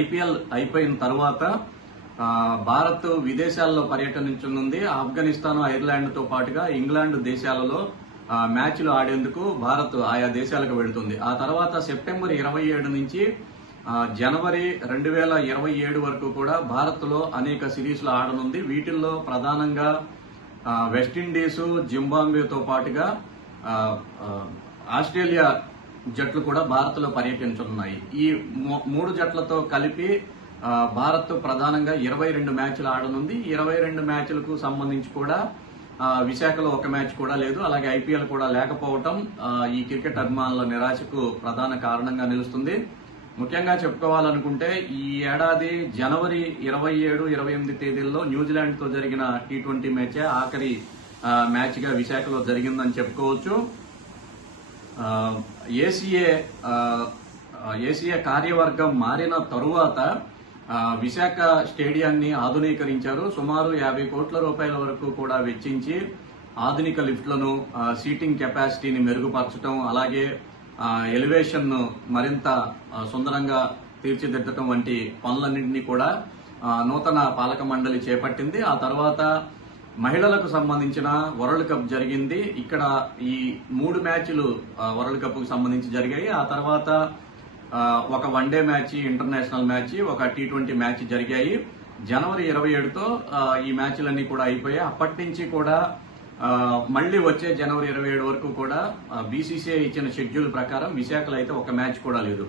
IPL అయిపోయిన తర్వాత భారత్ విదేశాల్లో పర్యటించనుంది. ఆఫ్ఘనిస్తాన్, ఐర్లాండ్ తో పాటుగా ఇంగ్లాండ్ దేశాలలో మ్యాచ్లు ఆడేందుకు భారత్ ఆయా దేశాలకు వెళుతుంది. ఆ తర్వాత సెప్టెంబర్ 27 నుంచి జనవరి 2027 వరకు కూడా భారత్ లో అనేక సిరీస్లు ఆడనుంది. వీటిల్లో ప్రధానంగా వెస్టిండీస్, జింబాబ్వేతో పాటుగా ఆస్ట్రేలియా జట్లు కూడా భారత్ లో పర్యటించనున్నాయి. ఈ 3 జట్లతో కలిపి భారత్ ప్రధానంగా 22 మ్యాచ్లు ఆడనుంది. 22 మ్యాచ్లకు సంబంధించి కూడా విశాఖలో ఒక మ్యాచ్ కూడా లేదు. అలాగే ఐపీఎల్ కూడా లేకపోవటం ఈ క్రికెట్ అభిమానుల నిరాశకు ప్రధాన కారణంగా నిలుస్తుంది. ముఖ్యంగా చెప్పుకోవాలనుకుంటే ఈ ఏడాది జనవరి 27, 28 తేదీల్లో న్యూజిలాండ్ తో జరిగిన T20 మ్యాచ్ ఆఖరి మ్యాచ్ గా విశాఖలో జరిగిందని చెప్పుకోవచ్చు. ఏసీఏ కార్యవర్గం మారిన తరువాత విశాఖ స్టేడియాన్ని ఆధునీకరించారు. సుమారు 50 కోట్ల రూపాయల వరకు కూడా వెచ్చించి ఆధునిక లిఫ్ట్లను, సీటింగ్ కెపాసిటీని మెరుగుపరచడం, అలాగే ఎలివేషన్ ను మరింత సుందరంగా తీర్చిదిద్దటం వంటి పనులన్నింటినీ కూడా నూతన పాలక మండలి చేపట్టింది. ఆ తర్వాత మహిళలకు సంబంధించిన వరల్డ్ కప్ జరిగింది. ఇక్కడ ఈ 3 మ్యాచ్లు వరల్డ్ కప్ కు సంబంధించి జరిగాయి. ఆ తర్వాత ఒక వన్డే మ్యాచ్, ఇంటర్నేషనల్ మ్యాచ్, ఒక T20 మ్యాచ్ జరిగాయి. జనవరి 27తో ఈ మ్యాచ్లన్నీ కూడా అయిపోయాయి. అప్పటి నుంచి కూడా మళ్లీ వచ్చే జనవరి 27 వరకు కూడా బీసీసీఐ ఇచ్చిన షెడ్యూల్ ప్రకారం విశాఖలో అయితే ఒక మ్యాచ్ కూడా లేదు.